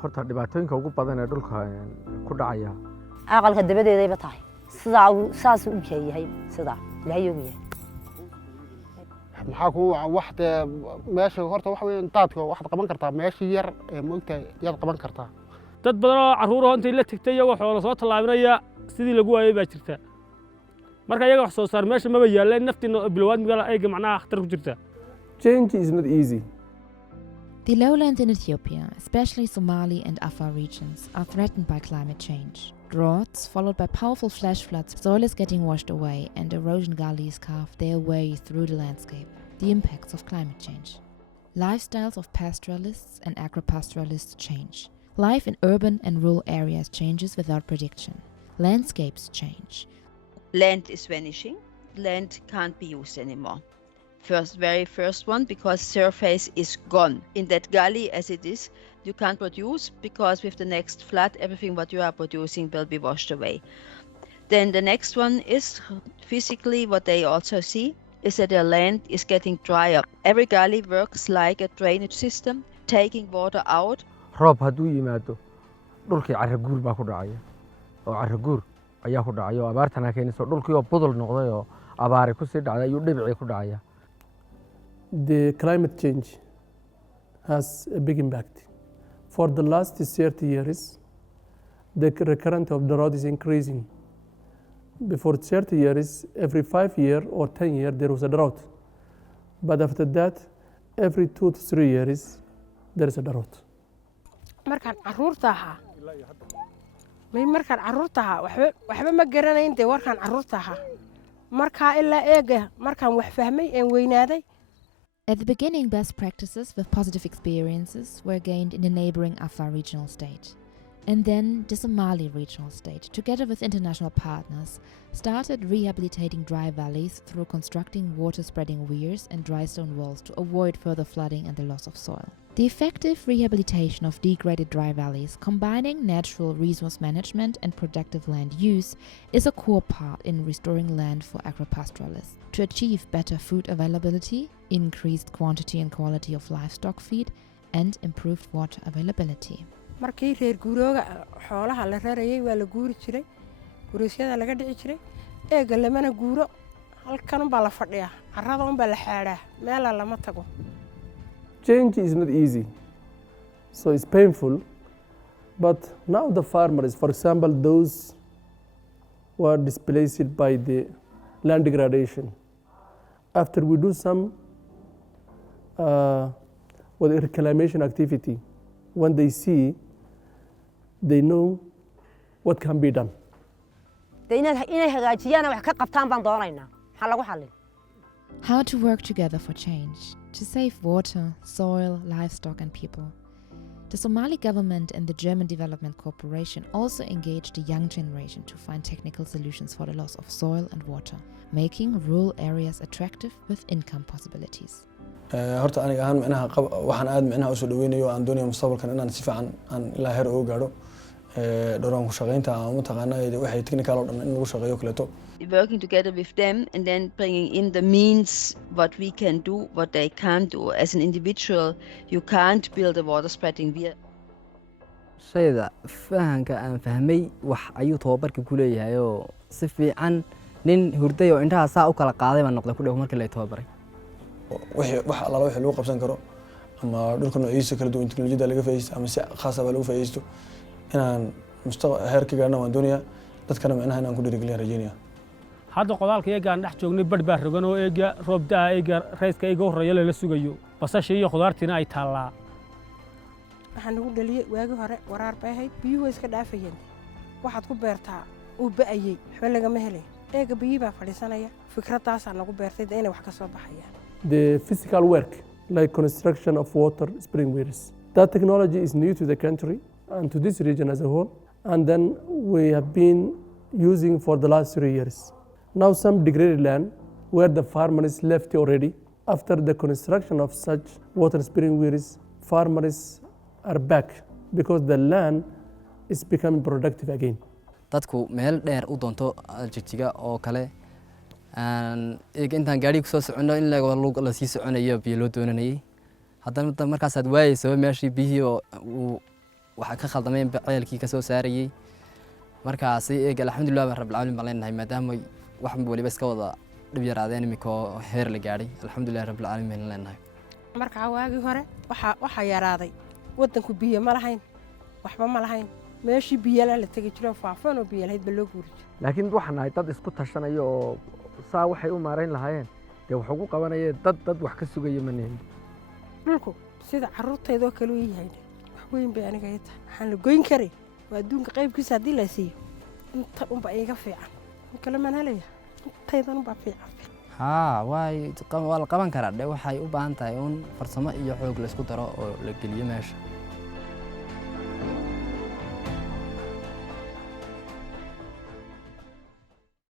horta dhibaatooyinka ugu badan ee dhulka ku dhacaya aqalka dabadeeday ba tahay saas u jeeyahay sida ilaahay og yahay maxaa ku waxda meesha horta wax weyn taadka waxaad qaban kartaa meesha yar ee moogtahay yaad qaban kartaa dad badan oo caruur oo intay la tagtay iyaga xoolo soo talaabinaya sidii lagu waayay baa jirta marka iyaga wax soo saar meesha ma yaaleen naftina bilwaadmiga ay macnaha khatar ku jirta. Change is not easy. The lowlands in Ethiopia, especially Somali and Afar regions, are threatened by climate change. Droughts, followed by powerful flash floods, soil is getting washed away and erosion gullies carve their way through the landscape. The impacts of climate change. Lifestyles of pastoralists and agro-pastoralists change. Life in urban and rural areas changes without prediction. Landscapes change. Land is vanishing. Land can't be used anymore. Very first one, because surface is gone. In that gully as it is, you can't produce because with the next flood, everything what you are producing will be washed away. Then the next one is physically what they also see is that the land is getting drier. Every gully works like a drainage system, taking water out. roob hadduu yimaado dhulkii carro guur baa ku dhacaya oo carro guur ayaa ku dhacaya oo abaartana keenayso dhulkii oo budul noqday oo abaari ku sii dhacday ayuu dhibicii ku dhacaya. The climate change has a big impact. For the last 30 years, the recurrence of drought is increasing. Before 30 years, every 5 years or 10 years, there was a drought. But after that, every 2 to 3 years, there is a drought. markaan caruurta ahaa waxba ma garanayn de warkaan caruurta ahaa markaa ilaa eega markaan wax fahmay een weynaaday. At the beginning, best practices with positive experiences were gained in the neighboring Afar regional state. And then the Somali regional state, together with international partners, started rehabilitating dry valleys through constructing water-spreading weirs and dry stone walls to avoid further flooding and the loss of soil. The effective rehabilitation of degraded dry valleys, combining natural resource management and productive land use, is a core part in restoring land for agro-pastoralists to achieve better food availability, increased quantity and quality of livestock feed, and improved water availability. markii reer guurooga xoolaha la rarayay waa la guuri jiray guurisyada laga dhici jiray eega lamana guuro halkan baa la fadhiyaa carrada baa la xaadaa meel lama tago. Change is not easy, so it's painful. But now the farmers, for example, those who are displaced by the land degradation, after we do some with reclamation activity, when they see, they know what can be done. inay hagaajiyaan wax ka qabtaan baan doonaynaa waxa lagu xalin. How to work together for change, to save water, soil, livestock and people. The Somali government and the German Development Corporation also engaged the young generation to find technical solutions for the loss of soil and water, making rural areas attractive with income possibilities. horta aniga ahaan macnaha waxaan aad macnaha u soo dhaweynayo aan doonayo mustaqbalkan inaan si fiican aan ilaa heer uga gaadho dhowraan ku shaqaynta ama taqaanaa waxay technical oo dhan in lagu shaqeeyo kaleeto. Working together with them and then bringing in the means what we can do, what they can't do. As an individual, you can't build a water spreading weir. shayda fahanka aan fahmay wax ayuu tababarka ku leeyahay oo si fiican nin hurday oo indhaha saa u kala qaaday baan noqday ku dhow markii la tababaray. wax alaala wixii lagu qabsan karo ama dhulka noociisa kala duwan teknolojiyada laga faa'iideysto ama si khaas ah lagu faa'iideysto inaan mustaqbal heer ka gaarno waan doonayaa dadkana macnaha inaan ku dhiirigelin rajeynaya. hadda qodaalka eegaan dhex joognay badh baa rogan oo eega roob daa eega rayska eega horeeya la sugayo basasha iyo khudaartina ay taallaa. waxaan ugu dhaliyay waagi hore waraar bay ahayd biyuhu iska dhaafayeen waxaad ku beertaa uu ba'ayay waxba lagama helay eega biyi baa fadhiisanaya fikradaasaa nagu beertay inay wax ka soo baxayaan. The physical work, like construction of water spring weirs, that technology is new to the country and to this region as a whole, and then we have been using for the last 3 years. Now some degraded land where the farmers left already, after the construction of such water spring weirs, farmers are back because the land is becoming productive again. dadku meel dheer u doonto jigjiga oo kale intaan gaadhi ku soo socono in la sii soconayo biyo loo doonanayay haddana markaasaad waayeyso meeshii biyihii oo waxa ka khaldameen ceelkii ka soo saarayay markaasi eega alxamdulilah rabbil caalamiin baan leenahay maadaama wax waliba iska wada dhib yaraadeen imika heer la gaadhay alxamdulilah rabbil caalamiin leenahay marka waagii hore waxa yaraaday wadanku biyo ma lahayn waxba ma lahayn meeshii biyo la tagi jiray faafan oo biyo lahayd loo guuri jiray laakiin waxaan ahay dad isku tashanayo oo saa waxay u maareyn lahaayeen dee wuxuu ku qabanayay dad wax ka sugaya manihin dhulku sida carruurtayda oo kale u yahay wax weyn bay aniga ay tahay waxaan la goyn karay waa adduunka qaybkiisa haddii la siiyo inta unba iga fiican kale maan helaya intaydan unba fiican haa waa la qaban karaa waxay u baahan tahay un farsamo iyo xoog la isku daro oo la geliyo meesha